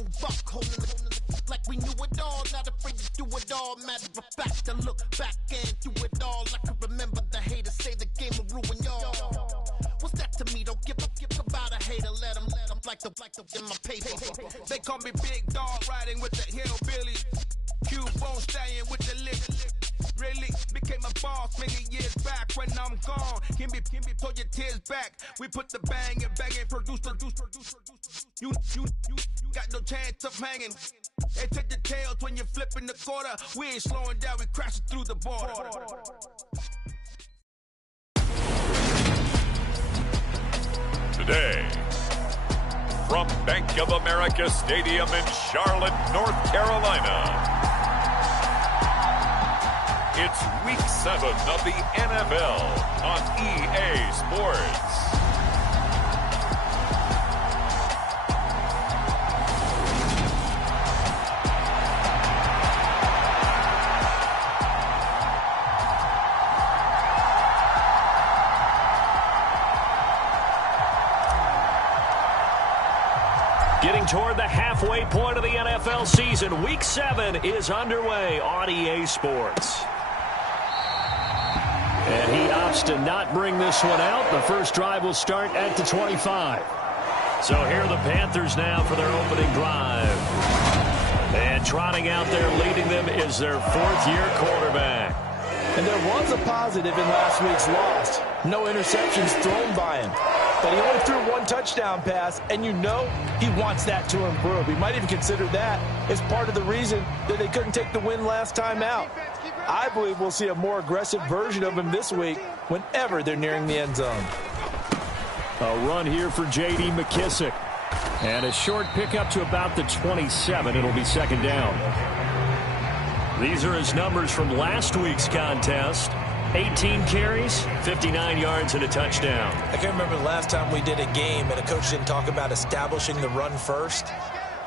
young buck holding it like we knew it all. Not afraid to do it all. Matter of fact, I look back and do it all. I can remember the haters say the game will ruin y'all. What's that to me? Don't give about a hater. Let them like the in my paper. They call me Big Dog, riding with the hillbillies. Q-Bone stallion with the lick. Really became a boss many years back. When I'm gone, can be pull your tears back. We put the bang and produce. You got no chance of hanging. They take the tails when you're flipping the quarter. We ain't slowing down, we crashing through the border. Today, from Bank of America Stadium in Charlotte, North Carolina, it's Week 7 of the NFL on EA Sports. Getting toward the halfway point of the NFL season, Week 7 is underway on EA Sports. And he opts to not bring this one out. The first drive will start at the 25. So here are the Panthers now for their opening drive. And trotting out there leading them is their fourth-year quarterback. And there was a positive in last week's loss. No interceptions thrown by him. But he only threw one touchdown pass, and you know he wants that to improve. He might even consider that as part of the reason that they couldn't take the win last time out. I believe we'll see a more aggressive version of him this week whenever they're nearing the end zone. A run here for J.D. McKissick. And a short pickup to about the 27. It'll be second down. These are his numbers from last week's contest. 18 carries, 59 yards, and a touchdown. I can't remember the last time we did a game and a coach didn't talk about establishing the run first.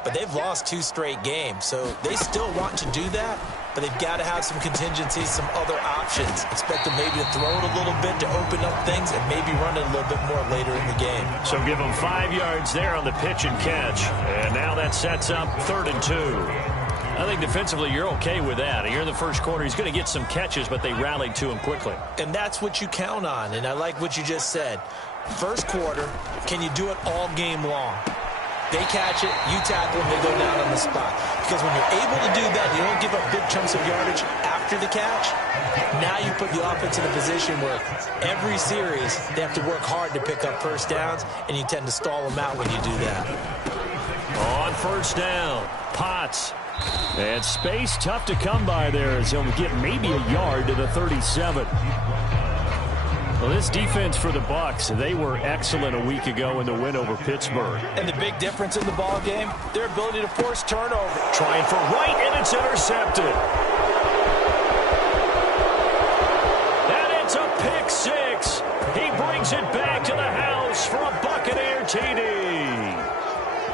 But they've lost 2 straight games, so they still want to do that. But they've got to have some contingencies, some other options. Expect them maybe to throw it a little bit to open up things and maybe run it a little bit more later in the game. So give them 5 yards there on the pitch and catch. And now that sets up 3rd and 2. I think defensively you're okay with that. Here in the first quarter, he's going to get some catches, but they rallied to him quickly. And that's what you count on, and I like what you just said. First quarter, can you do it all game long? They catch it, you tackle them, they go down on the spot. Because when you're able to do that, you don't give up big chunks of yardage after the catch. Now you put the offense in a position where every series they have to work hard to pick up first downs, and you tend to stall them out when you do that. On first down, Potts. And space tough to come by there as he'll get maybe a yard to the 37. Well, this defense for the Bucs, they were excellent a week ago in the win over Pittsburgh. And the big difference in the ball game, their ability to force turnover. Trying for right, and it's intercepted. And it's a pick six. He brings it back to the house for a Buccaneer TD.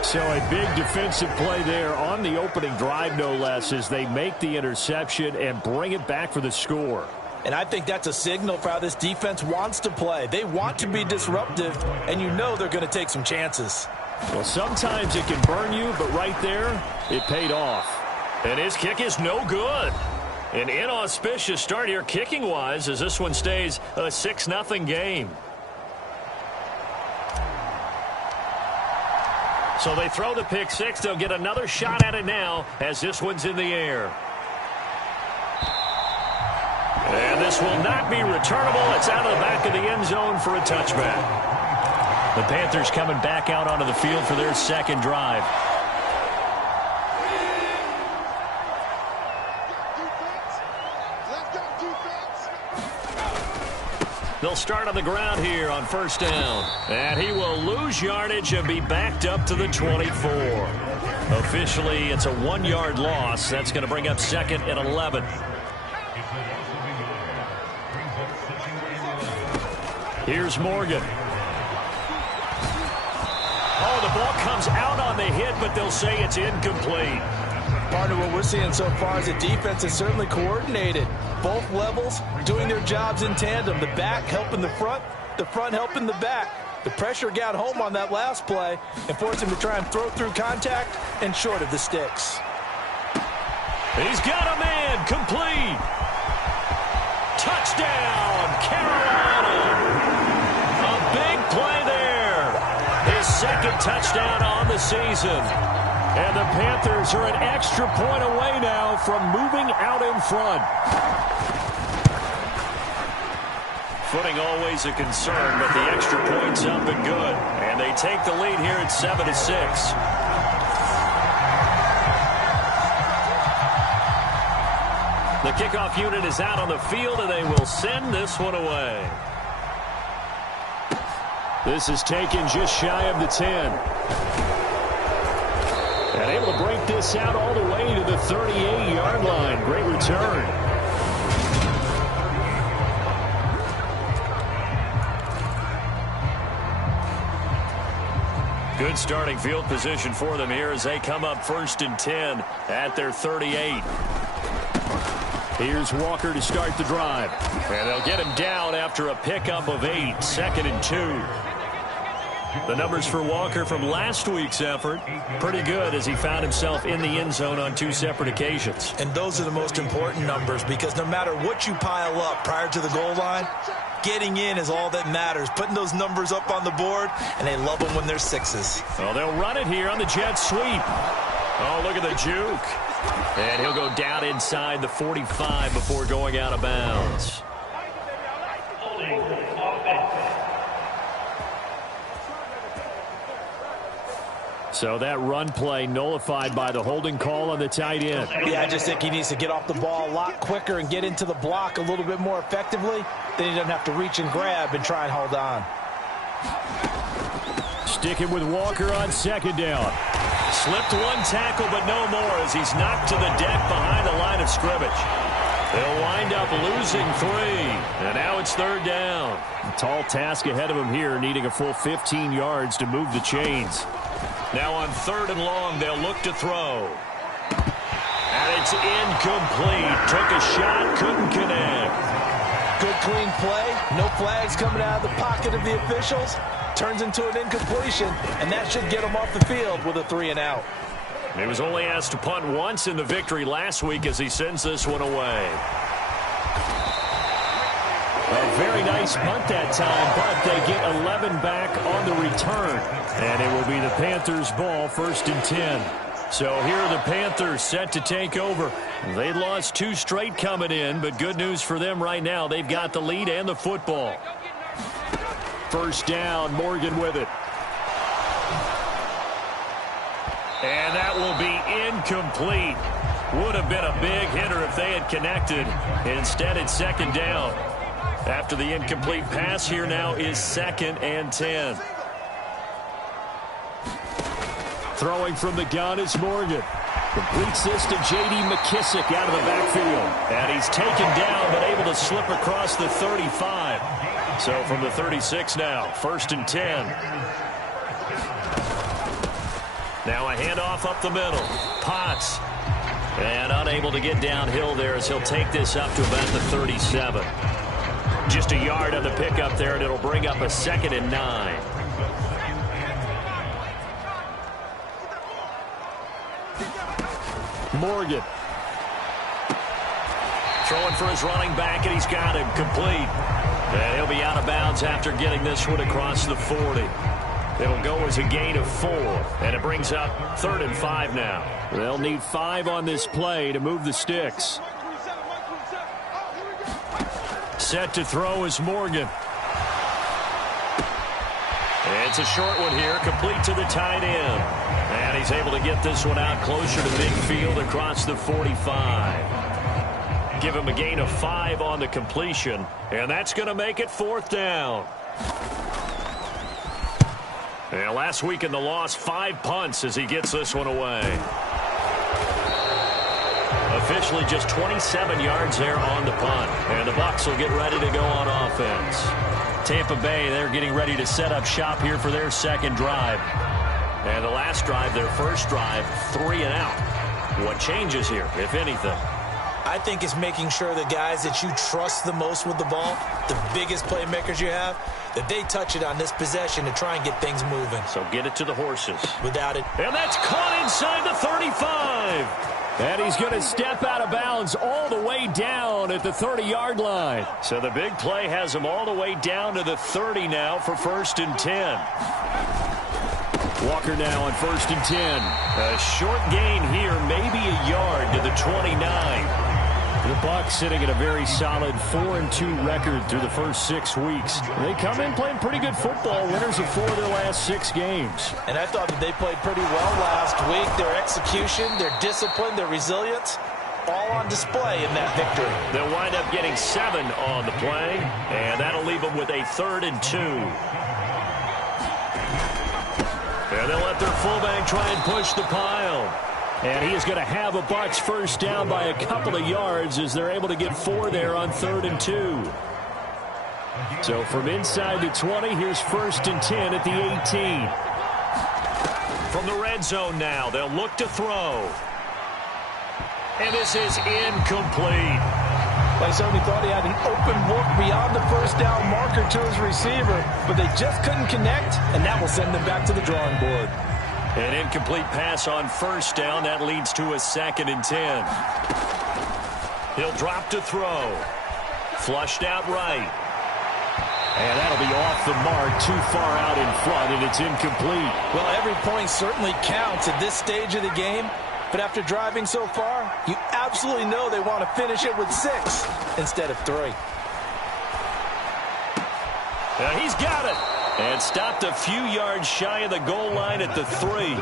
So a big defensive play there on the opening drive, no less, as they make the interception and bring it back for the score. And I think that's a signal for how this defense wants to play. They want to be disruptive, and you know they're going to take some chances. Well, sometimes it can burn you, but right there, it paid off. And his kick is no good. An inauspicious start here kicking-wise as this one stays a 6-0 game. So they throw the pick six. They'll get another shot at it now as this one's in the air. And this will not be returnable. It's out of the back of the end zone for a touchback. The Panthers coming back out onto the field for their second drive. They'll start on the ground here on first down. And he will lose yardage and be backed up to the 24. Officially, it's a 1-yard loss. That's going to bring up 2nd and 11. Here's Morgan. Oh, the ball comes out on the hit, but they'll say it's incomplete. Part of what we're seeing so far is the defense is certainly coordinated. Both levels doing their jobs in tandem. The back helping the front helping the back. The pressure got home on that last play and forced him to try and throw through contact and short of the sticks. He's got a man, complete. Touchdown, Carolina. A big play there. His second touchdown on the season. And the Panthers are an extra point away now from moving out in front. Footing always a concern, but the extra point's up and good. And they take the lead here at 7-6. The kickoff unit is out on the field, and they will send this one away. This is taken just shy of the 10. And able to break this out all the way to the 38-yard line. Great return. Good starting field position for them here as they come up 1st and 10 at their 38. Here's Walker to start the drive. And they'll get him down after a pickup of 8, 2nd and 2. The numbers for Walker from last week's effort, pretty good as he found himself in the end zone on 2 separate occasions. And those are the most important numbers because no matter what you pile up prior to the goal line, getting in is all that matters. Putting those numbers up on the board, and they love them when they're 6s. Well, they'll run it here on the jet sweep. Oh, look at the juke. And he'll go down inside the 45 before going out of bounds. So that run play nullified by the holding call on the tight end. Yeah, I just think he needs to get off the ball a lot quicker and get into the block a little bit more effectively. Then he doesn't have to reach and grab and try and hold on. Sticking with Walker on 2nd down. Slipped one tackle, but no more as he's knocked to the deck behind the line of scrimmage. They'll wind up losing 3, and now it's 3rd down. A tall task ahead of him here, needing a full 15 yards to move the chains. Now on 3rd and long, they'll look to throw. And it's incomplete. Took a shot, couldn't connect. Good clean play. No flags coming out of the pocket of the officials. Turns into an incompletion, and that should get him off the field with a 3 and out. He was only asked to punt once in the victory last week as he sends this one away. A very nice punt that time, but they get 11 back on the return. And it will be the Panthers' ball, 1st and 10. So here are the Panthers set to take over. They lost 2 straight coming in, but good news for them right now. They've got the lead and the football. 1st down, Morgan with it. And that will be incomplete. Would have been a big hitter if they had connected. Instead, it's 2nd down. After the incomplete pass, here now is 2nd and 10. Throwing from the gun is Morgan. Completes this to J.D. McKissick out of the backfield. And he's taken down, but able to slip across the 35. So from the 36 now, 1st and 10. Now a handoff up the middle. Potts. And unable to get downhill there as he'll take this up to about the 37. Just a yard on the pickup there, and it'll bring up a 2nd and 9. Morgan. Throwing for his running back, and he's got him complete. And he'll be out of bounds after getting this one across the 40. It'll go as a gain of 4, and it brings up 3rd and 5 now. They'll need 5 on this play to move the sticks. Set to throw is Morgan. It's a short one here, complete to the tight end. And he's able to get this one out closer to midfield across the 45. Give him a gain of 5 on the completion, and that's going to make it 4th down. And last week in the loss, 5 punts as he gets this one away. Officially just 27 yards there on the punt. And the Bucs will get ready to go on offense. Tampa Bay, they're getting ready to set up shop here for their 2nd drive. And the last drive, their 1st drive, 3 and out. What changes here, if anything? I think it's making sure the guys that you trust the most with the ball, the biggest playmakers you have, that they touch it on this possession to try and get things moving. So get it to the horses. Without it. And that's caught inside the 35. And he's going to step out of bounds all the way down at the 30-yard line. So the big play has him all the way down to the 30 now for 1st and 10. Walker now on 1st and 10. A short gain here, maybe a yard to the 29. The Bucs sitting at a very solid 4-2 record through the first 6 weeks. They come in playing pretty good football, winners of 4 of their last 6 games. And I thought that they played pretty well last week. Their execution, their discipline, their resilience, all on display in that victory. They'll wind up getting 7 on the play, and that'll leave them with a 3rd and 2. And they'll let their fullback try and push the pile. And he is going to have a Bucs first down by a couple of yards as they're able to get 4 there on 3rd and 2. So from inside the 20, here's 1st and 10 at the 18. From the red zone now, they'll look to throw. And this is incomplete. Like somebody thought he had an open look beyond the first down marker to his receiver, but they just couldn't connect, and that will send them back to the drawing board. An incomplete pass on first down. That leads to a 2nd and 10. He'll drop to throw. Flushed out right. And that'll be off the mark, too far out in front, and it's incomplete. Well, every point certainly counts at this stage of the game. But after driving so far, you absolutely know they want to finish it with 6 instead of 3. He's got it. And stopped a few yards shy of the goal line at the 3.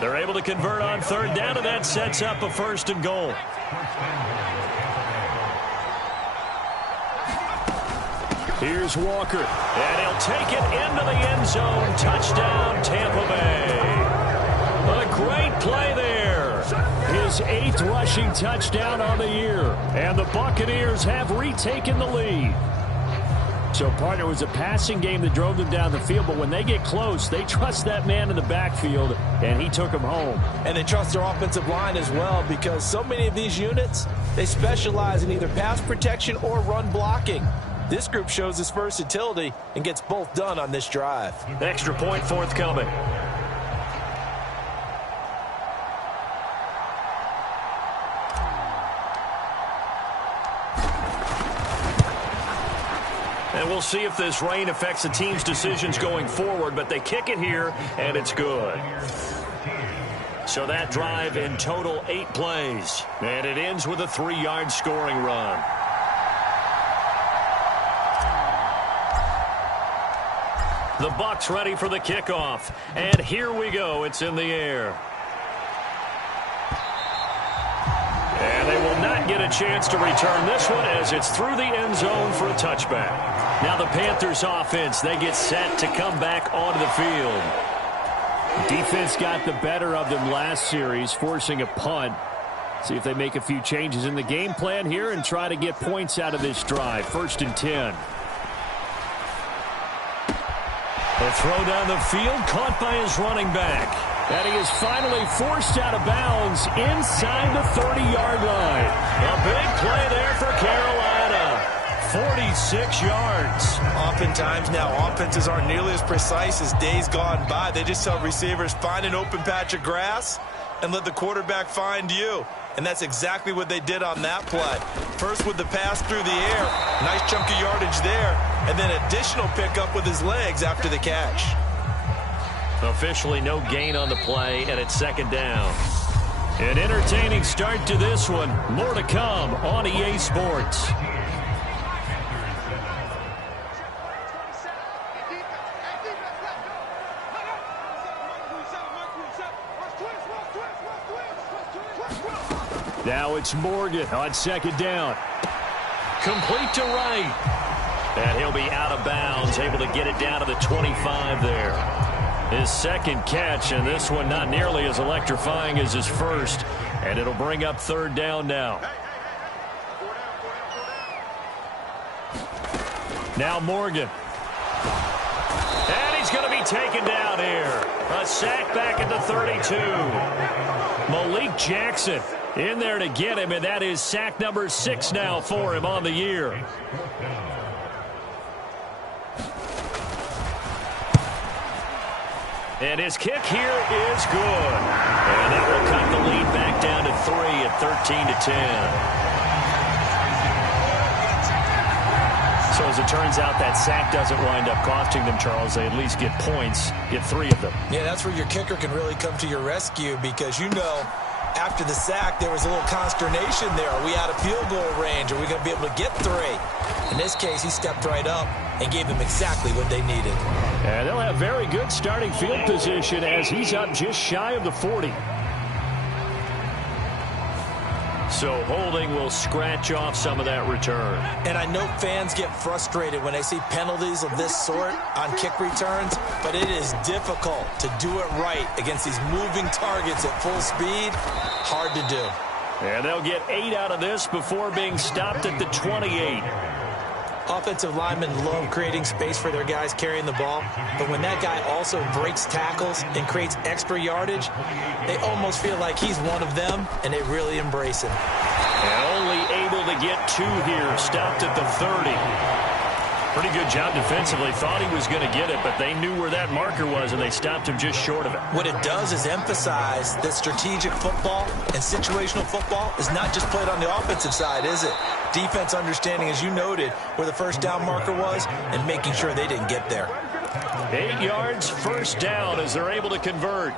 They're able to convert on 3rd down, and that sets up a 1st and goal. Here's Walker. And he'll take it into the end zone. Touchdown, Tampa Bay. A great play there. His 8th rushing touchdown on the year. And the Buccaneers have retaken the lead. So, partner, it was a passing game that drove them down the field, but when they get close, they trust that man in the backfield, and he took them home. And they trust their offensive line as well, because so many of these units, they specialize in either pass protection or run blocking. This group shows its versatility and gets both done on this drive. Extra point forthcoming. And we'll see if this rain affects the team's decisions going forward, but they kick it here, and it's good. So that drive in total 8 plays, and it ends with a 3-yard scoring run. The Bucs ready for the kickoff, and here we go. It's in the air. And they will not get a chance to return this one as it's through the end zone for a touchback. Now the Panthers offense, they get set to come back onto the field. Defense got the better of them last series, forcing a punt. See if they make a few changes in the game plan here and try to get points out of this drive. 1st and 10. A throw down the field, caught by his running back. And he is finally forced out of bounds inside the 30-yard line. A big play there for Carolina. 46 yards. Oftentimes now, offenses aren't nearly as precise as days gone by. They just tell receivers, find an open patch of grass and let the quarterback find you. And that's exactly what they did on that play. First with the pass through the air. Nice chunk of yardage there. And then additional pickup with his legs after the catch. Officially no gain on the play, and it's 2nd down. An entertaining start to this one. More to come on EA Sports. Now it's Morgan on 2nd down. Complete to right. And he'll be out of bounds, able to get it down to the 25 there. His 2nd catch, and this one not nearly as electrifying as his first. And it'll bring up 3rd down now. Now Morgan. And he's going to be taken down here. A sack back at the 32. Malik Jackson in there to get him, and that is sack number 6 now for him on the year. And his kick here is good. And that will cut the lead back down to 3 at 13-10. So as it turns out, that sack doesn't wind up costing them, Charles. They at least get points, get 3 of them. Yeah, that's where your kicker can really come to your rescue because, you know, after the sack, there was a little consternation there. Are we out of field goal range? Are we going to be able to get 3? In this case, he stepped right up and gave them exactly what they needed. And they'll have very good starting field position as he's up just shy of the 40. So holding will scratch off some of that return. And I know fans get frustrated when they see penalties of this sort on kick returns, but it is difficult to do it right against these moving targets at full speed. Hard to do. And they'll get 8 out of this before being stopped at the 28. Offensive linemen love creating space for their guys carrying the ball, but when that guy also breaks tackles and creates extra yardage, they almost feel like he's one of them, and they really embrace him. And only able to get 2 here, stopped at the 30. Pretty good job defensively. Thought he was going to get it, but they knew where that marker was, and they stopped him just short of it. What it does is emphasize that strategic football and situational football is not just played on the offensive side, is it? Defense understanding, as you noted, where the first down marker was and making sure they didn't get there. 8 yards, first down as they're able to convert.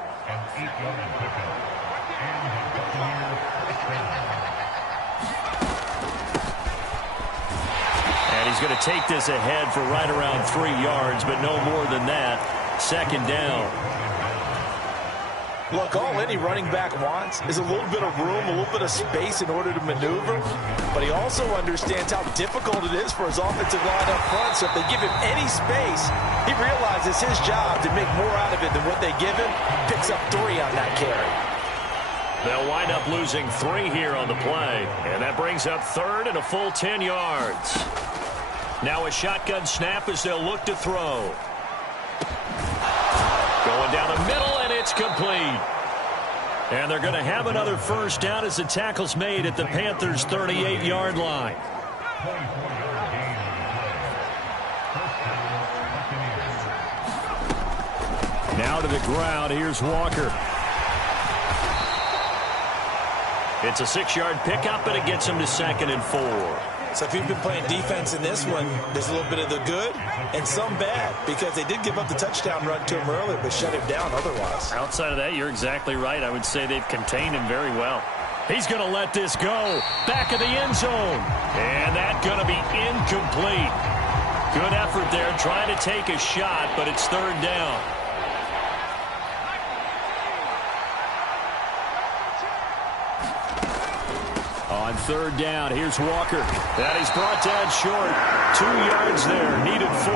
And he's going to take this ahead for right around 3 yards, but no more than that. Second down. Look, all any running back wants is a little bit of room, a little bit of space in order to maneuver, but he also understands how difficult it is for his offensive line up front, so if they give him any space, he realizes his job to make more out of it than what they give him, picks up 3 on that carry. They'll wind up losing 3 here on the play, and that brings up 3rd and a full 10 yards. Now a shotgun snap as they'll look to throw. Going down the middle, and it's complete. And they're going to have another first down as the tackle's made at the Panthers' 38-yard line. Now to the ground. Here's Walker. It's a 6-yard pickup, and it gets him to 2nd and 4. So if you've been playing defense in this one, there's a little bit of the good and some bad because they did give up the touchdown run to him earlier but shut him down otherwise. Outside of that, you're exactly right. I would say they've contained him very well. He's going to let this go. Back of the end zone. And that's going to be incomplete. Good effort there trying to take a shot, but it's 3rd down. On 3rd down, here's Walker. And he's brought down short. 2 yards there, needed 4.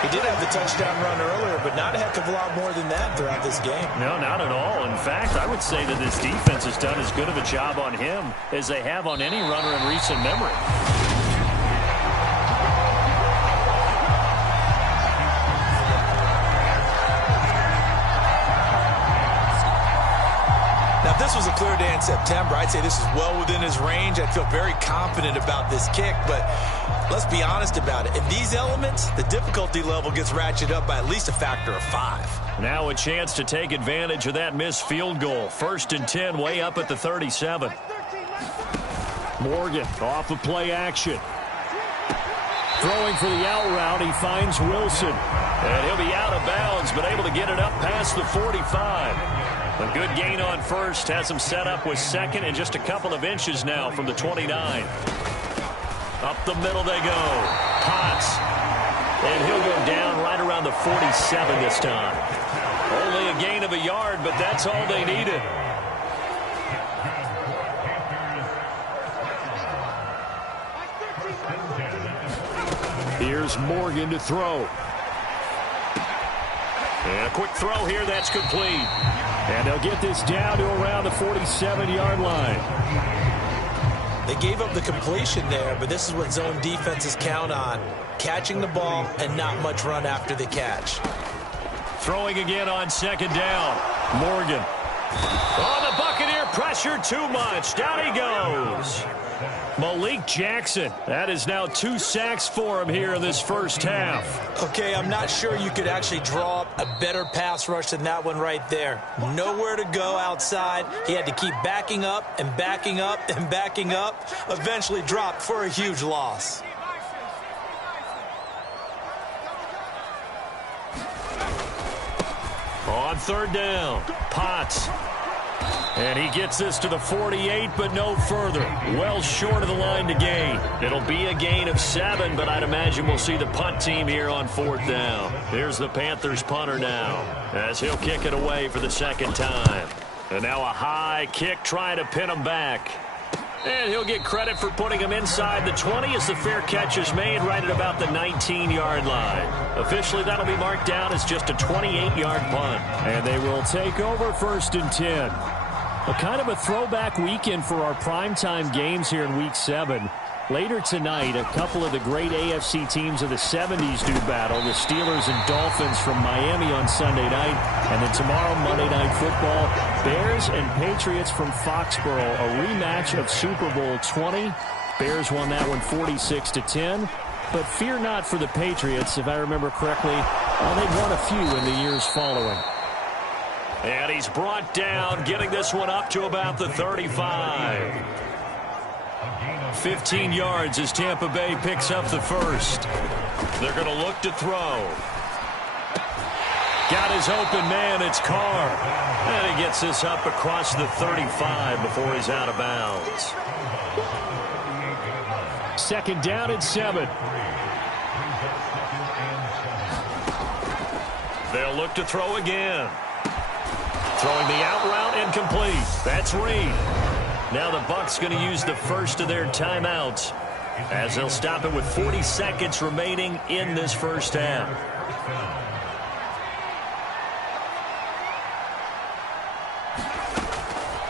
He did have the touchdown run earlier, but not a heck of a lot more than that throughout this game. No, not at all. In fact, I would say that this defense has done as good of a job on him as they have on any runner in recent memory. If this was a clear day in September, I'd say this is well within his range. I'd feel very confident about this kick, but let's be honest about it. In these elements, the difficulty level gets ratcheted up by at least a factor of 5. Now a chance to take advantage of that missed field goal. 1st and 10, way up at the 37. Morgan off of play action. Throwing for the out route, he finds Wilson. And he'll be out of bounds, but able to get it up past the 45. A good gain on 1st, has him set up with 2nd and just a couple of inches now from the 29. Up the middle they go. Potts. And he'll go down right around the 47 this time. Only a gain of a yard, but that's all they needed. Here's Morgan to throw. And a quick throw here, that's complete. And they'll get this down to around the 47-yard line. They gave up the completion there, but this is what zone defenses count on. Catching the ball and not much run after the catch. Throwing again on 2nd down. Morgan. Oh, the Buccaneer pressure too much. Down he goes. Malik Jackson. That is now 2 sacks for him here in this first half. Okay, I'm not sure you could actually draw up a better pass rush than that one right there. Nowhere to go outside. He had to keep backing up and backing up and backing up. Eventually dropped for a huge loss. On third down, Potts. And he gets this to the 48, but no further. Well short of the line to gain. It'll be a gain of 7, but I'd imagine we'll see the punt team here on 4th down. Here's the Panthers punter now, as he'll kick it away for the second time. And now a high kick trying to pin him back. And he'll get credit for putting him inside the 20 as the fair catch is made right at about the 19-yard line. Officially, that'll be marked down as just a 28-yard punt. And they will take over 1st and 10. A kind of a throwback weekend for our primetime games here in Week 7. Later tonight, a couple of the great AFC teams of the 70s do battle. The Steelers and Dolphins from Miami on Sunday night. And then tomorrow, Monday Night Football, Bears and Patriots from Foxborough. A rematch of Super Bowl 20. Bears won that one 46-10. But fear not for the Patriots. If I remember correctly, they've won a few in the years following. And he's brought down, getting this one up to about the 35. 15 yards as Tampa Bay picks up the first. They're going to look to throw. Got his open man, it's Carr. And he gets this up across the 35 before he's out of bounds. 2nd down and 7. They'll look to throw again. Throwing the out route incomplete. That's Reed. Now the Bucs going to use the first of their timeouts as they'll stop it with 40 seconds remaining in this first half.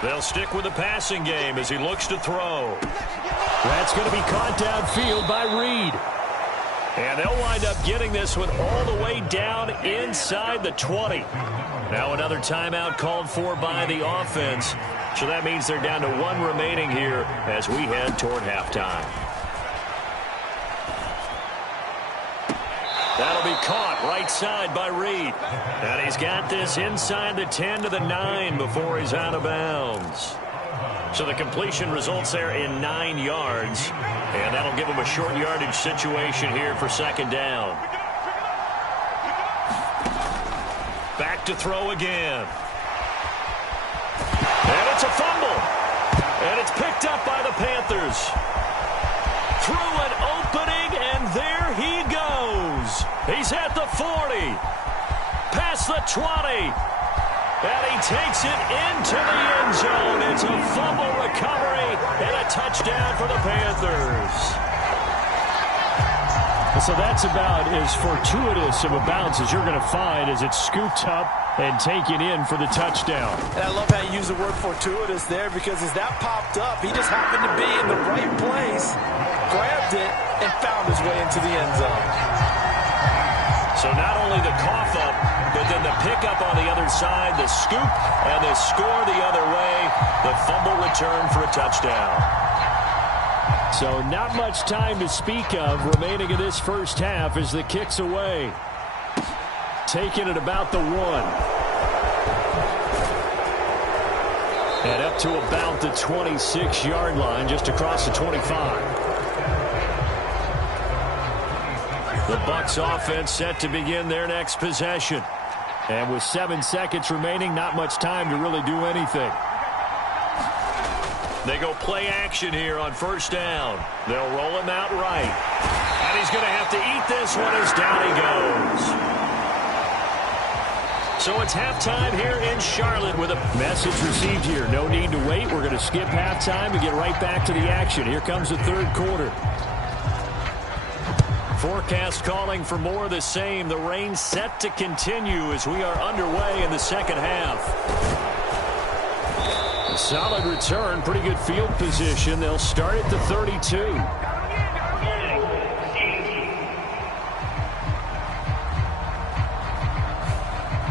They'll stick with the passing game as he looks to throw. That's going to be caught downfield by Reed. And they'll wind up getting this one all the way down inside the 20. Now another timeout called for by the offense. So that means they're down to 1 remaining here as we head toward halftime. That'll be caught right side by Reed. And he's got this inside the 10 to the 9 before he's out of bounds. So the completion results there in 9 yards. And that'll give him a short yardage situation here for 2nd down. Back to throw again. And it's a fumble. And it's picked up by the Panthers. Through an opening, and there he goes. He's at the 40. Past the 20. And he takes it into the end zone. It's a fumble recovery and a touchdown for the Panthers. So that's about as fortuitous of a bounce as you're going to find as it's scooped up and taken in for the touchdown. And I love how you use the word fortuitous there, because as that popped up, he just happened to be in the right place, grabbed it, and found his way into the end zone. So not only the cough up, but then the pickup on the other side, the scoop, and the score the other way, the fumble return for a touchdown. So not much time to speak of remaining in this first half as the kick's away. Taking it about the 1. And up to about the 26-yard line, just across the 25. The Bucs offense set to begin their next possession. And with 7 seconds remaining, not much time to really do anything. They go play action here on 1st down. They'll roll him out right. And he's going to have to eat this one as down he goes. So it's halftime here in Charlotte with a message received here. No need to wait. We're going to skip halftime and get right back to the action. Here comes the 3rd quarter. Forecast calling for more of the same. The rain set to continue as we are underway in the 2nd half. A solid return, pretty good field position. They'll start at the 32.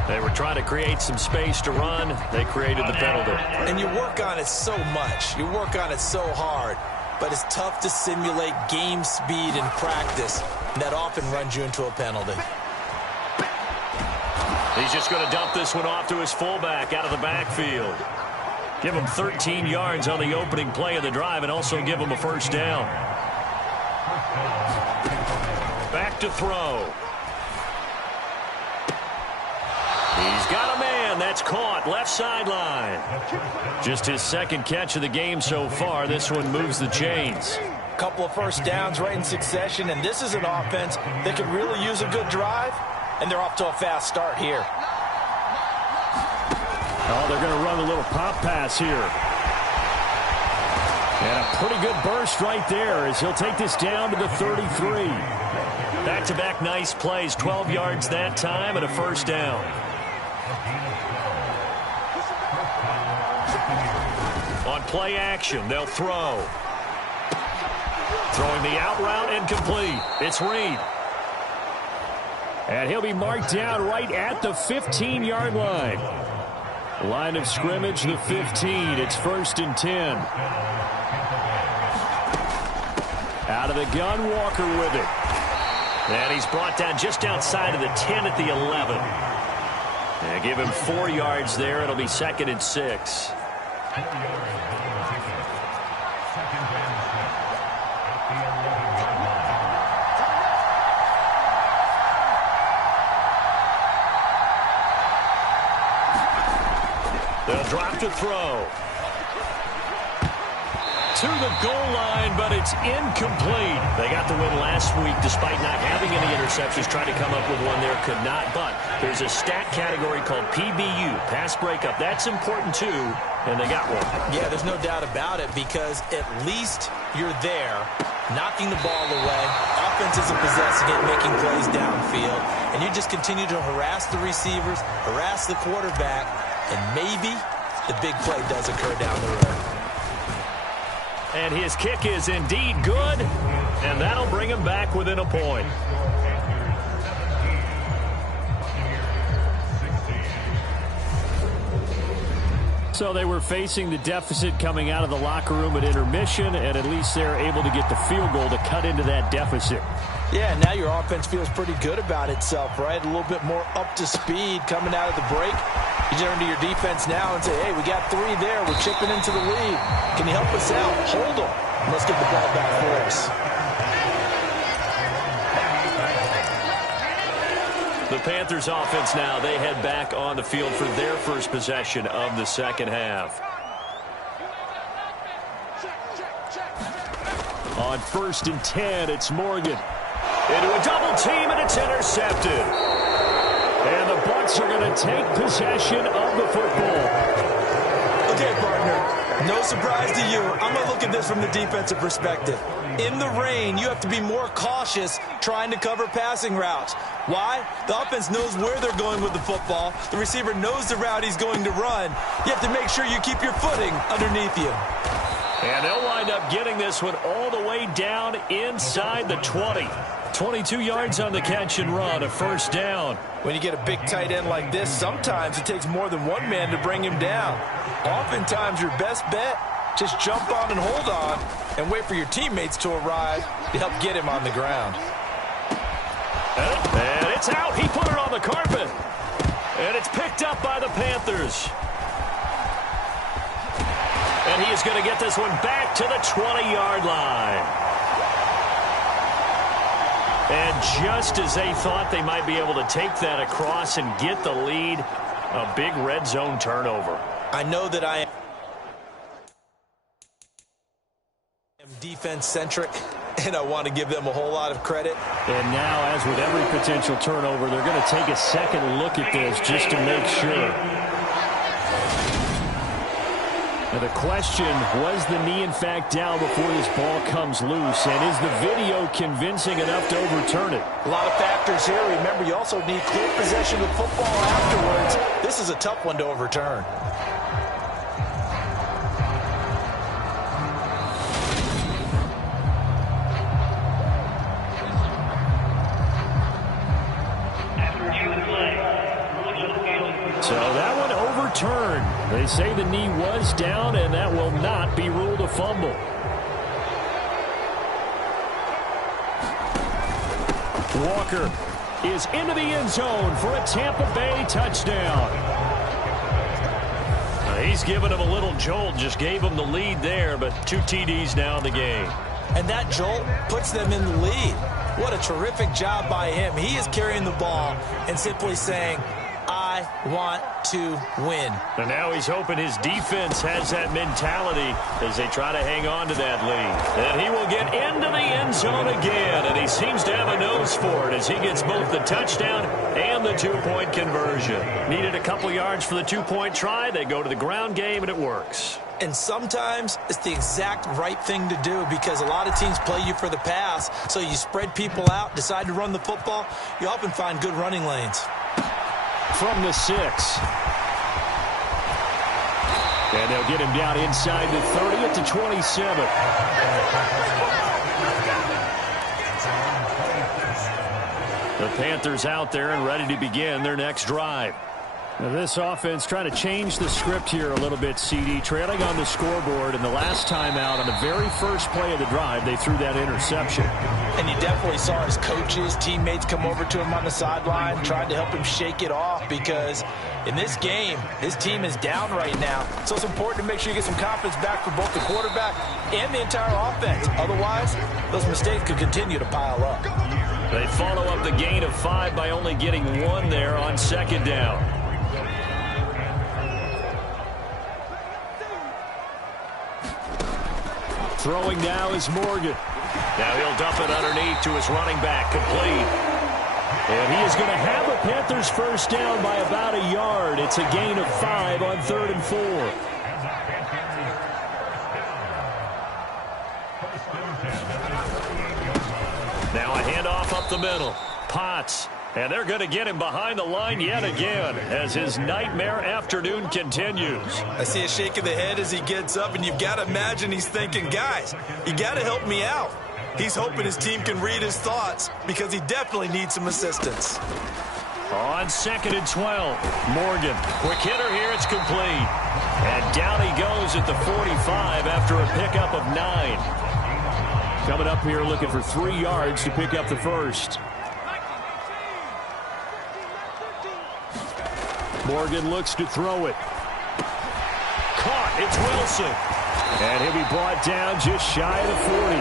They were trying to create some space to run. They created the penalty. And you work on it so much. You work on it so hard. But it's tough to simulate game speed in practice. And that often runs you into a penalty. He's just going to dump this one off to his fullback out of the backfield. Give him 13 yards on the opening play of the drive and also give him a first down. Back to throw. He's got a man. That's caught. Left sideline. Just his second catch of the game so far. This one moves the chains. Couple of first downs right in succession, and this is an offense that could really use a good drive, and they're off to a fast start here. Oh, they're going to run a little pop pass here. And a pretty good burst right there as he'll take this down to the 33. Back-to-back nice plays, 12 yards that time and a first down. On play action, they'll throw. Throwing the out route incomplete. It's Reed. And he'll be marked down right at the 15-yard line. Line of scrimmage, the 15. It's 1st and 10. Out of the gun, Walker with it. And he's brought down just outside of the 10 at the 11. And give him 4 yards there. It'll be 2nd and 6. They'll drop to throw. To the goal line, but it's incomplete. They got the win last week despite not having any interceptions. Tried to come up with one there, could not. But there's a stat category called PBU, pass breakup. That's important too, and they got one. Yeah, there's no doubt about it because at least you're there, knocking the ball away. Offense isn't possessing it, making plays downfield. And you just continue to harass the receivers, harass the quarterback, and maybe the big play does occur down the road. And his kick is indeed good, and that'll bring him back within a point. So they were facing the deficit coming out of the locker room at intermission, and at least they're able to get the field goal to cut into that deficit. Yeah, now your offense feels pretty good about itself, right? A little bit more up to speed coming out of the break. You turn to your defense now and say, hey, we got 3 there. We're chipping into the lead. Can you help us out? Hold them. Let's get the ball back for us. The Panthers offense now, they head back on the field for their first possession of the second half. On 1st and 10, it's Morgan. Into a double team, and it's intercepted. And the Bucs are going to take possession of the football. Okay, partner, no surprise to you. I'm going to look at this from the defensive perspective. In the rain, you have to be more cautious trying to cover passing routes. Why? The offense knows where they're going with the football. The receiver knows the route he's going to run. You have to make sure you keep your footing underneath you. And they'll wind up getting this one all the way down inside the 20. 22 yards on the catch and run, a first down. When you get a big tight end like this, sometimes it takes more than one man to bring him down. Oftentimes, your best bet, just jump on and hold on and wait for your teammates to arrive to help get him on the ground. And it's out. He put it on the carpet. And it's picked up by the Panthers. And he is going to get this one back to the 20-yard line. And just as they thought they might be able to take that across and get the lead, a big red zone turnover. I know that I am defense-centric, and I want to give them a whole lot of credit. And now, as with every potential turnover, they're going to take a second look at this just to make sure. Now the question, was the knee in fact down before this ball comes loose? And is the video convincing enough to overturn it? A lot of factors here. Remember, you also need clear possession of football afterwards. This is a tough one to overturn. They say the knee was down, and that will not be ruled a fumble. Walker is into the end zone for a Tampa Bay touchdown. He's given him a little jolt, just gave him the lead there, but 2 TDs now in the game. And that jolt puts them in the lead. What a terrific job by him. He is carrying the ball and simply saying, I want to win. And now he's hoping his defense has that mentality as they try to hang on to that lead. And he will get into the end zone again, and he seems to have a nose for it as he gets both the touchdown and the 2-point conversion. Needed a couple yards for the 2-point try. They go to the ground game, and it works. And sometimes it's the exact right thing to do because a lot of teams play you for the pass, so you spread people out, decide to run the football. You often find good running lanes. From the 6. And they'll get him down inside the 30 at the 27. The Panthers out there and ready to begin their next drive. Now this offense trying to change the script here a little bit, CD. Trailing on the scoreboard, and the last time out on the very first play of the drive, they threw that interception. And you definitely saw his coaches, teammates come over to him on the sideline, tried to help him shake it off because in this game, his team is down right now. So it's important to make sure you get some confidence back for both the quarterback and the entire offense. Otherwise, those mistakes could continue to pile up. They follow up the gain of 5 by only getting 1 there on second down. Throwing now is Morgan. Now he'll dump it underneath to his running back, complete. And he is going to have a Panthers first down by about a yard. It's a gain of 5 on 3rd and 4. Now a handoff up the middle. Potts. And they're going to get him behind the line yet again as his nightmare afternoon continues. I see a shake of the head as he gets up, and you've got to imagine he's thinking, guys, you got to help me out. He's hoping his team can read his thoughts because he definitely needs some assistance. On 2nd and 12, Morgan. Quick hitter here, it's complete. And down he goes at the 45 after a pickup of 9. Coming up here looking for 3 yards to pick up the first. Morgan looks to throw it. Caught. It's Wilson. And he'll be brought down just shy of the 40.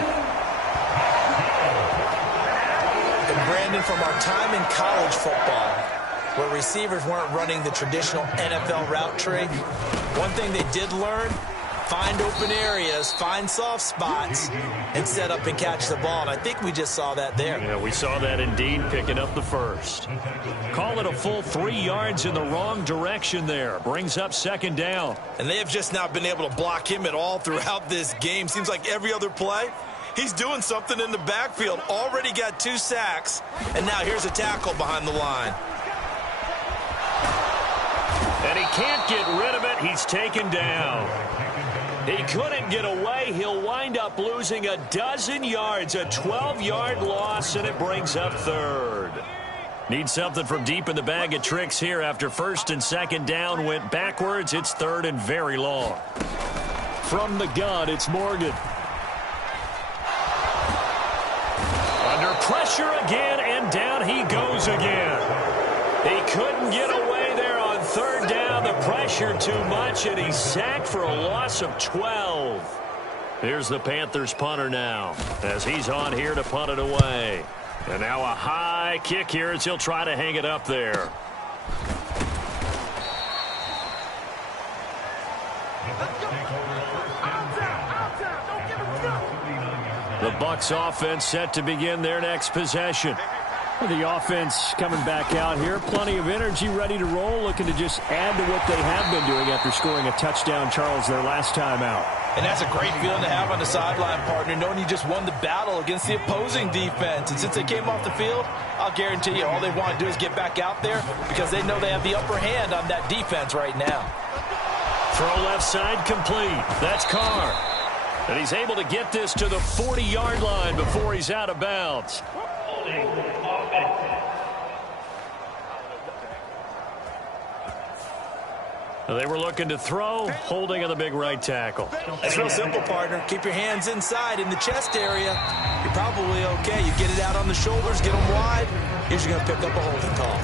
And Brandon, from our time in college football, where receivers weren't running the traditional NFL route tree, one thing they did learn, find open areas, find soft spots, and set up and catch the ball. And I think we just saw that there. Yeah, we saw that indeed, picking up the first. Call it a full 3 yards in the wrong direction there. Brings up 2nd down. And they have just not been able to block him at all throughout this game. Seems like every other play, he's doing something in the backfield. Already got 2 sacks, and now here's a tackle behind the line. And he can't get rid of it. He's taken down. He couldn't get away. He'll wind up losing a dozen yards, a 12-yard loss, and it brings up 3rd. Need something from deep in the bag of tricks here after 1st and 2nd down went backwards. It's 3rd and very long. From the gun, it's Morgan. Under pressure again, and down he goes again. He couldn't get away there on 3rd down. The pressure too much, and he's sacked for a loss of 12. Here's the Panthers punter now as he's on here to punt it away. And now a high kick here as he'll try to hang it up there. The Bucs offense set to begin their next possession. The offense coming back out here. Plenty of energy, ready to roll, looking to just add to what they have been doing after scoring a touchdown, Charles, their last time out. And that's a great feeling to have on the sideline, partner, knowing you just won the battle against the opposing defense. And since they came off the field, I'll guarantee you all they want to do is get back out there because they know they have the upper hand on that defense right now. Throw left side complete. That's Carr. And he's able to get this to the 40-yard line before he's out of bounds. They were looking to throw, holding on the big right tackle. It's real simple, partner. Keep your hands inside in the chest area. You're probably okay. You get it out on the shoulders, get them wide. Here's you're going to pick up a holding call.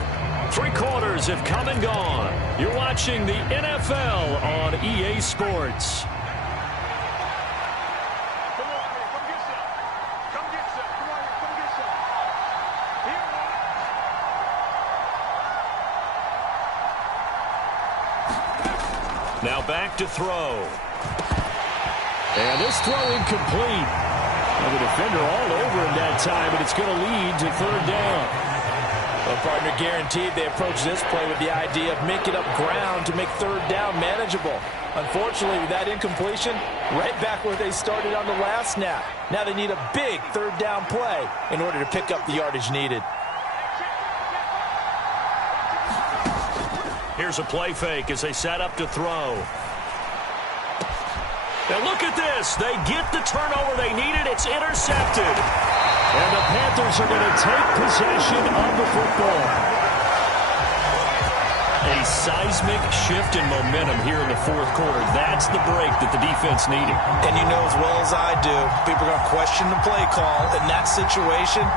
3 quarters have come and gone. You're watching the NFL on EA Sports. Now back to throw. And this throw incomplete. Well, the defender all over him that time, but it's going to lead to 3rd down. Well, partner, guaranteed they approach this play with the idea of making up ground to make 3rd down manageable. Unfortunately, with that incompletion, right back where they started on the last snap. Now they need a big 3rd down play in order to pick up the yardage needed. Here's a play fake as they set up to throw. And look at this. They get the turnover they needed. It's intercepted. And the Panthers are going to take possession of the football. A seismic shift in momentum here in the 4th quarter. That's the break that the defense needed. And you know as well as I do, people are going to question the play call in that situation.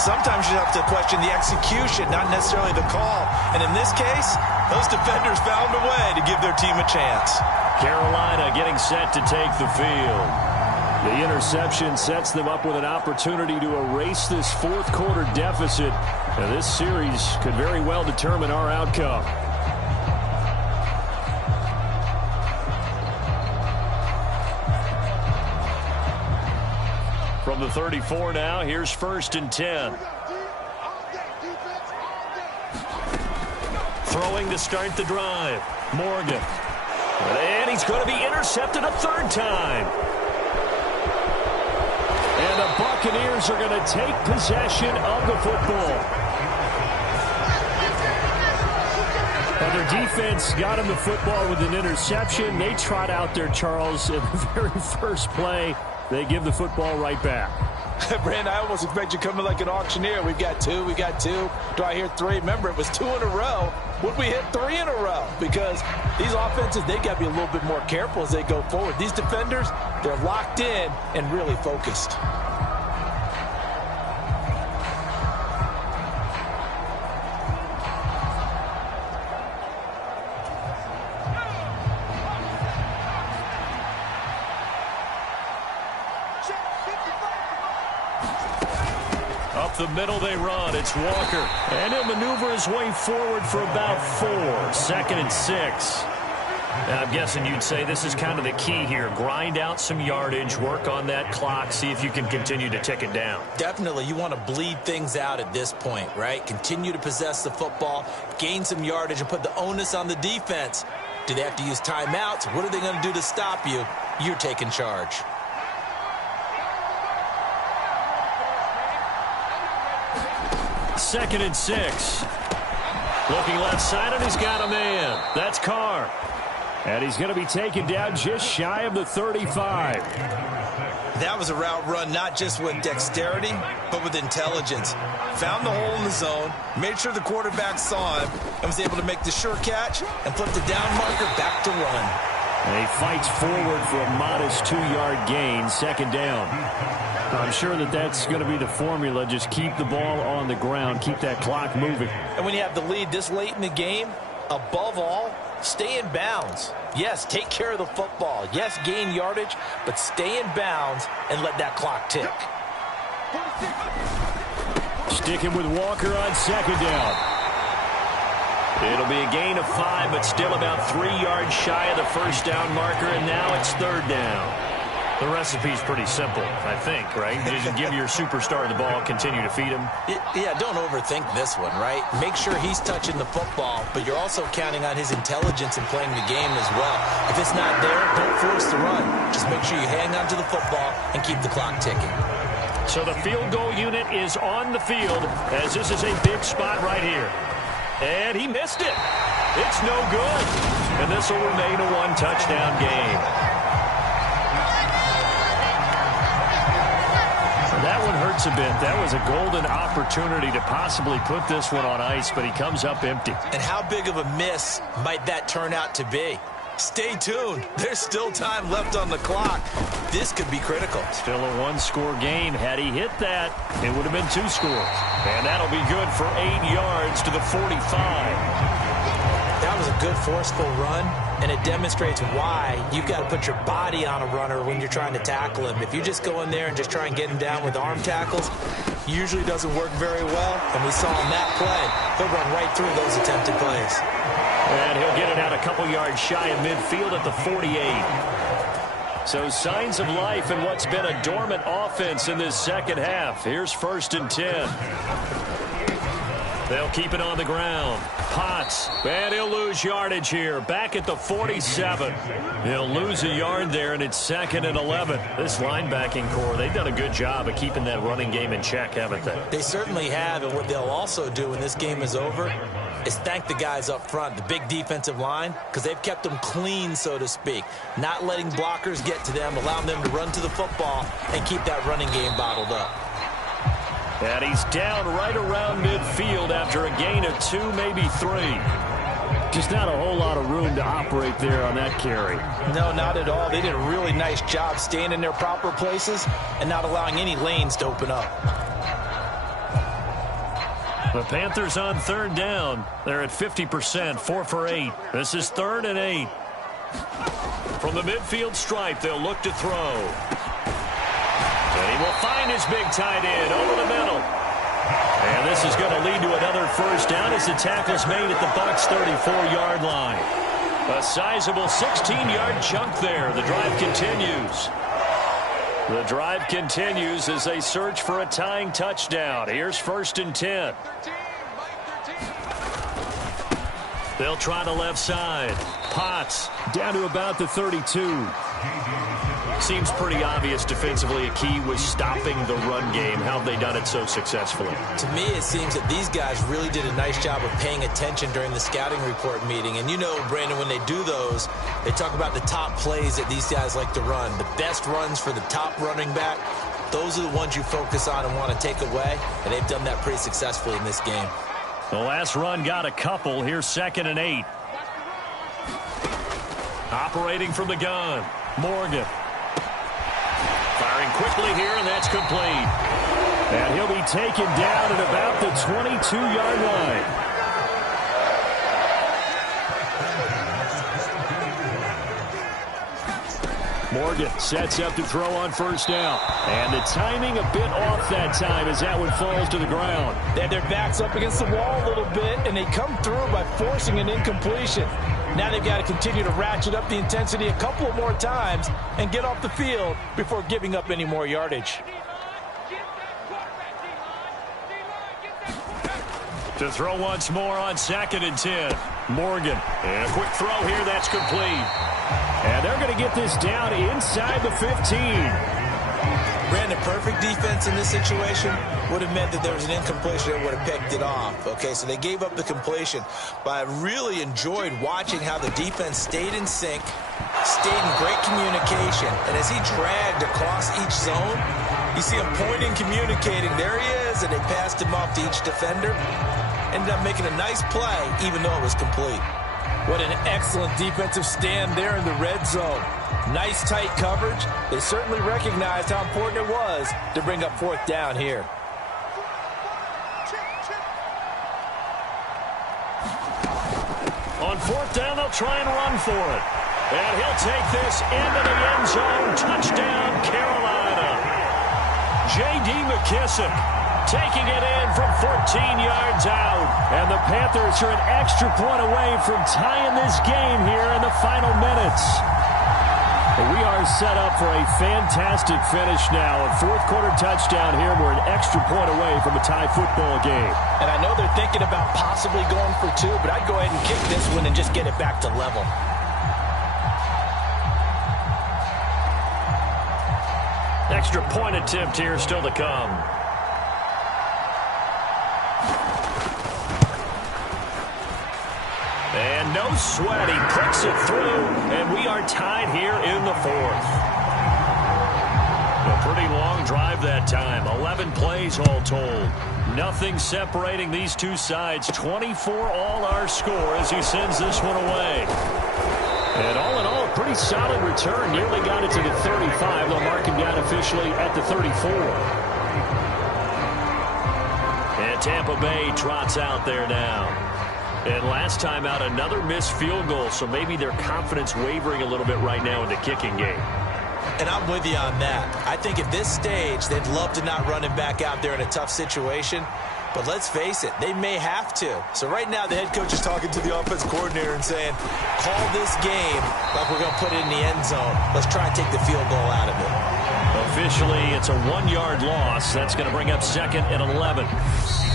Sometimes you have to question the execution, not necessarily the call. And in this case, those defenders found a way to give their team a chance. Carolina getting set to take the field. The interception sets them up with an opportunity to erase this 4th quarter deficit. Now, this series could very well determine our outcome. From the 34 now, here's 1st and 10. Throwing to start the drive. Morgan. And he's going to be intercepted a 3rd time. And the Buccaneers are going to take possession of the football. And their defense got him the football with an interception. They trot out there, Charles, in the very first play. They give the football right back. Brand, I almost expect you coming like an auctioneer. We've got 2, we got 2. Do I hear 3? Remember, it was 2 in a row. Would we hit 3 in a row? Because these offenses, they got to be a little bit more careful as they go forward. These defenders, they're locked in and really focused. Up the middle they run. It's Walker. And he'll maneuver his way forward for about 4. 2nd and 6. And I'm guessing you'd say this is kind of the key here. Grind out some yardage, work on that clock, see if you can continue to tick it down. Definitely. You want to bleed things out at this point, right? Continue to possess the football, gain some yardage, and put the onus on the defense. Do they have to use timeouts? What are they going to do to stop you? You're taking charge. Second and 6. Looking left side, and he's got a man. That's Carr. And he's going to be taken down just shy of the 35. That was a route run not just with dexterity, but with intelligence. Found the hole in the zone, made sure the quarterback saw him, and was able to make the sure catch and flip the down marker back to run. And he fights forward for a modest 2-yard gain, 2nd down. I'm sure that that's going to be the formula. Just keep the ball on the ground, keep that clock moving. And when you have the lead this late in the game, above all, stay in bounds. Yes, take care of the football. Yes, gain yardage, but stay in bounds and let that clock tick. Sticking with Walker on 2nd down. It'll be a gain of 5, but still about 3 yards shy of the 1st down marker, and now it's 3rd down. The recipe's pretty simple, I think, right? Just give your superstar the ball, continue to feed him. Yeah, don't overthink this one, right? Make sure he's touching the football, but you're also counting on his intelligence in playing the game as well. If it's not there, don't force the run. Just make sure you hang on to the football and keep the clock ticking. So the field goal unit is on the field, as this is a big spot right here. And he missed it. It's no good. And this will remain a 1-touchdown game. That one hurt hurts a bit. That was a golden opportunity to possibly put this one on ice, but he comes up empty. And how big of a miss might that turn out to be? Stay tuned. There's still time left on the clock. This could be critical. Still a one-score game. Had he hit that, it would have been 2 scores. And that'll be good for 8 yards to the 45. That was a good forceful run, and it demonstrates why you've got to put your body on a runner when you're trying to tackle him. If you just go in there and just try and get him down with arm tackles, usually doesn't work very well. And we saw on that play, he'll run right through those attempted plays. And he'll get it out a couple yards shy of midfield at the 48. So signs of life in what's been a dormant offense in this second half. Here's 1st and 10. They'll keep it on the ground. Potts, and he'll lose yardage here. Back at the 47. He'll lose a yard there, and it's 2nd and 11. This linebacking core, they've done a good job of keeping that running game in check, haven't they? They certainly have, and what they'll also do when this game is over is thank the guys up front, the big defensive line, because they've kept them clean, so to speak. Not letting blockers get to them, allowing them to run to the football and keep that running game bottled up. And he's down right around midfield after a gain of 2, maybe 3. Just not a whole lot of room to operate there on that carry. No, not at all. They did a really nice job staying in their proper places and not allowing any lanes to open up. The Panthers on 3rd down. They're at 50%, 4 for 8. This is 3rd and 8. From the midfield stripe, they'll look to throw. And he will find his big tight end over the middle. And this is going to lead to another 1st down as the tackle's made at the Bucs' 34-yard line. A sizable 16-yard chunk there. The drive continues. The drive continues as they search for a tying touchdown. Here's 1st and 10. They'll try the left side. Potts down to about the 32. Seems pretty obvious defensively a key was stopping the run game. How have they done it so successfully? To me, it seems that these guys really did a nice job of paying attention during the scouting report meeting. And you know, Brandon, when they do those, they talk about the top plays that these guys like to run. The best runs for the top running back, those are the ones you focus on and want to take away. And they've done that pretty successfully in this game. The last run got a couple. Here's 2nd and 8. Operating from the gun, Morgan. Firing quickly here, and that's complete. And he'll be taken down at about the 22-yard line. Morgan sets up to throw on 1st down. And the timing a bit off that time as that one falls to the ground. They had their backs up against the wall a little bit, and they come through by forcing an incompletion. Now they've got to continue to ratchet up the intensity a couple of more times and get off the field before giving up any more yardage. To throw once more on 2nd and 10. Morgan. And a quick throw here. That's complete. And they're going to get this down inside the 15. Brandon, perfect defense in this situation would have meant that there was an incompletion that would have picked it off. Okay, so they gave up the completion. But I really enjoyed watching how the defense stayed in sync, stayed in great communication. And as he dragged across each zone, you see him pointing, communicating. There he is, and they passed him off to each defender. Ended up making a nice play, even though it was complete. What an excellent defensive stand there in the red zone. Nice tight coverage. They certainly recognized how important it was to bring up 4th down here. On 4th down, they'll try and run for it. And he'll take this into the end zone. Touchdown, Carolina. J.D. McKissick taking it in from 14 yards out. And the Panthers are an extra point away from tying this game here in the final minutes. We are set up for a fantastic finish now. A 4th quarter touchdown here. We're an extra point away from a tie football game. And I know they're thinking about possibly going for 2, but I'd go ahead and kick this one and just get it back to level. Extra point attempt here still to come. And no sweat. He puts it through, and we are tied here in the 4th. A pretty long drive that time. 11 plays all told. Nothing separating these two sides. 24 all our score as he sends this one away. And all in all, a pretty solid return. Nearly got it to the 35. They'll mark him down officially at the 34. And Tampa Bay trots out there now. And last time out, another missed field goal, so maybe their confidence wavering a little bit right now in the kicking game. And I'm with you on that. I think at this stage, they'd love to not run him back out there in a tough situation. But let's face it, they may have to. So right now, the head coach is talking to the offense coordinator and saying, call this game like we're going to put it in the end zone. Let's try and take the field goal out of it. Officially, it's a 1-yard loss. That's going to bring up 2nd and 11.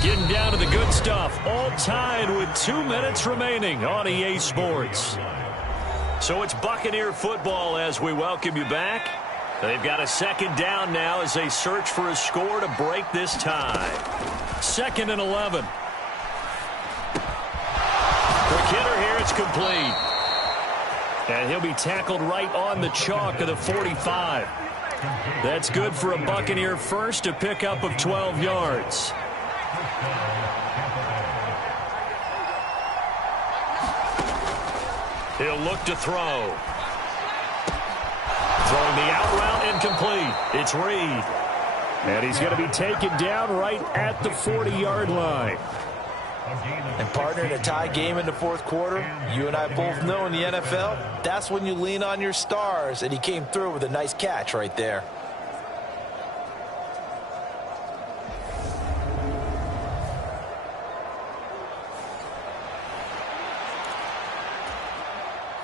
Getting down to the good stuff. All tied with 2 minutes remaining on EA Sports. So it's Buccaneer football as we welcome you back. They've got a 2nd down now as they search for a score to break this tie. 2nd and 11. For Kidder here, it's complete. And he'll be tackled right on the chalk of the 45. That's good for a Buccaneer first, a pickup of 12 yards. He'll look to throw. Throwing the out route incomplete. It's Reed. And he's going to be taken down right at the 40-yard line. And partner, in a tie game in the fourth quarter, you and I both know in the NFL, that's when you lean on your stars. And he came through with a nice catch right there.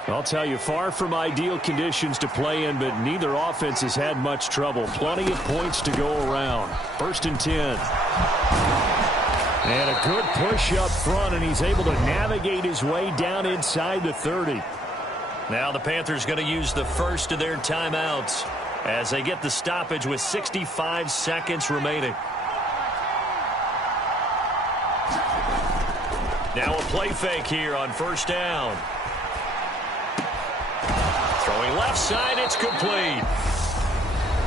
I'll tell you, far from ideal conditions to play in, but neither offense has had much trouble. Plenty of points to go around. 1st and 10. And a good push up front, and he's able to navigate his way down inside the 30. Now the Panthers going to use the first of their timeouts as they get the stoppage with 65 seconds remaining. Now a play fake here on 1st down. Throwing left side, it's complete.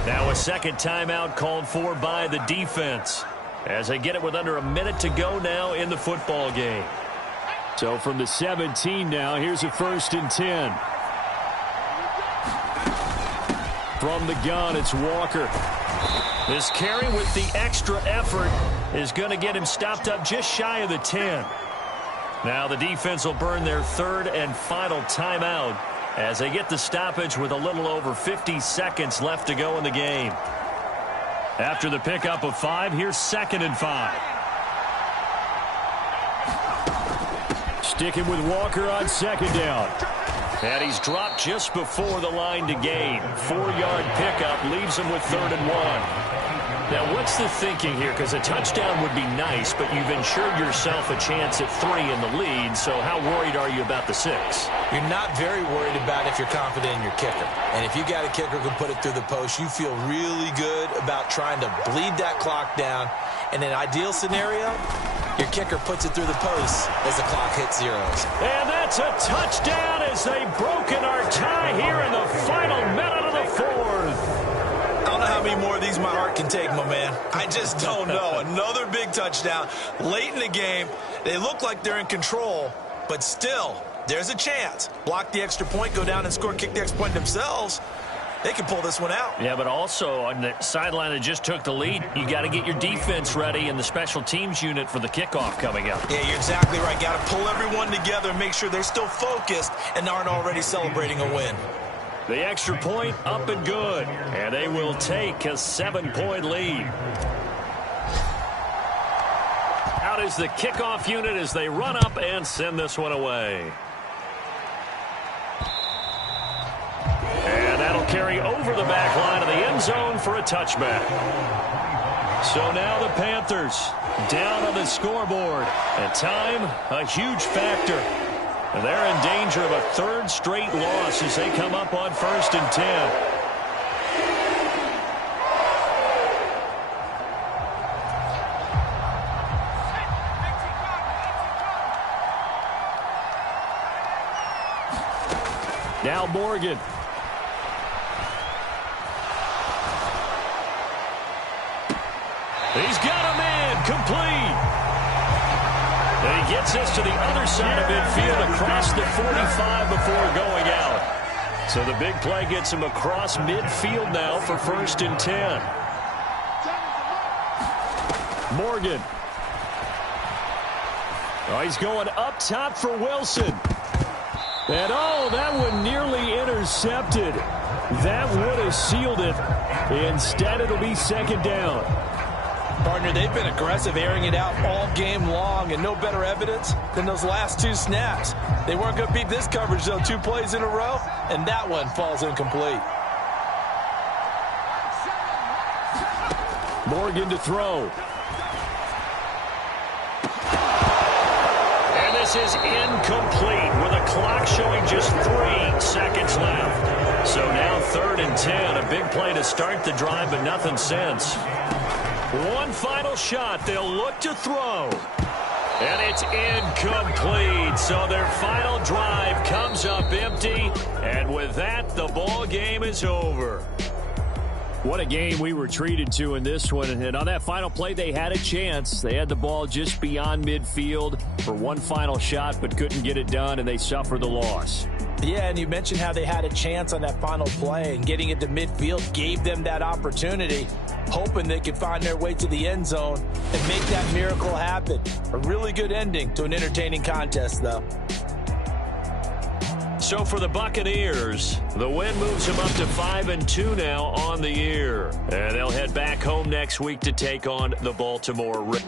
Now a 2nd timeout called for by the defense as they get it with under a minute to go now in the football game. So from the 17 now, here's a 1st and 10. From the gun, it's Walker. This carry with the extra effort is going to get him stopped up just shy of the 10. Now the defense will burn their 3rd and final timeout as they get the stoppage with a little over 50 seconds left to go in the game. After the pickup of 5, here's 2nd and 5. Sticking with Walker on 2nd down. And he's dropped just before the line to gain. 4-yard pickup leaves him with 3rd and 1. Now, what's the thinking here? Because a touchdown would be nice, but you've ensured yourself a chance at 3 in the lead, so how worried are you about the 6? You're not very worried about if you're confident in your kicker. And if you got a kicker who can put it through the post, you feel really good about trying to bleed that clock down. In an ideal scenario, your kicker puts it through the post as the clock hits zeros. And that's a touchdown as they've broken our tie here in the final minute of the 4th. I don't know how many more of these my heart can take, my man. I just don't know. Another big touchdown late in the game. They look like they're in control, but still, there's a chance. Block the extra point, go down and score, kick the extra point themselves. They can pull this one out. Yeah, but also on the sideline that just took the lead, you got to get your defense ready and the special teams unit for the kickoff coming up. Yeah, you're exactly right. Got to pull everyone together and make sure they're still focused and aren't already celebrating a win. The extra point up and good, and they will take a 7-point lead. Out is the kickoff unit as they run up and send this one away. And that'll carry over the back line of the end zone for a touchback. So now the Panthers down on the scoreboard. And time, a huge factor. And they're in danger of a 3rd straight loss as they come up on 1st and 10. Now Morgan. He's got him in, complete. And he gets this to the other side of midfield across the 45 before going out. So the big play gets him across midfield now for 1st and 10. Morgan. Oh, he's going up top for Wilson. And, oh, that one nearly intercepted. That would have sealed it. Instead, it'll be 2nd down. Partner, they've been aggressive, airing it out all game long, and no better evidence than those last 2 snaps. They weren't going to beat this coverage, though, 2 plays in a row, and that one falls incomplete. Morgan to throw. And this is incomplete with a clock showing just 3 seconds left. So now 3rd and 10, a big play to start the drive, but nothing since. One final shot. They'll look to throw. And it's incomplete. So their final drive comes up empty. And with that, the ball game is over. What a game we were treated to in this one. And on that final play, they had a chance. They had the ball just beyond midfield for one final shot, but couldn't get it done, and they suffered the loss. Yeah, and you mentioned how they had a chance on that final play, and getting it to midfield gave them that opportunity, hoping they could find their way to the end zone and make that miracle happen. A really good ending to an entertaining contest, though. So for the Buccaneers, the win moves them up to 5-2 now on the year. And they'll head back home next week to take on the Baltimore Ravens.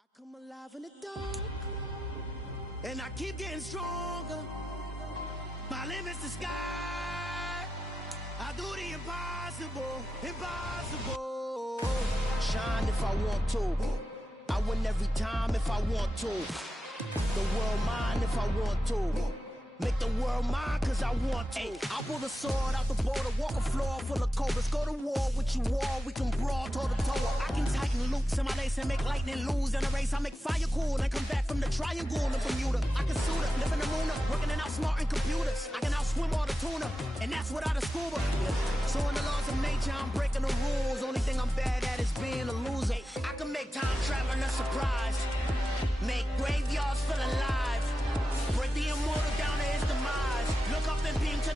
I come alive in the dark, and I keep getting stronger. My limit's the sky. I do the impossible, impossible. Shine if I want to. I win every time if I want to. The world mine if I want to. Make the world mine cause I want to. I pull the sword out the border, walk a floor full of cobras. Go to war with you all, we can brawl toe to toe. I can tighten loops in my lace and make lightning lose in a race. I make fire cool and come back from the triangle in Bermuda. I can suit it, live in the moon, working and outsmarting computers. I can outswim all the tuna, and that's without a scuba. So in the laws of nature, I'm breaking the rules. Only thing I'm bad at is being a loser. I can make time traveling a surprise. Make graveyards feel alive. Break the immortal down to his demise. Look up and beam to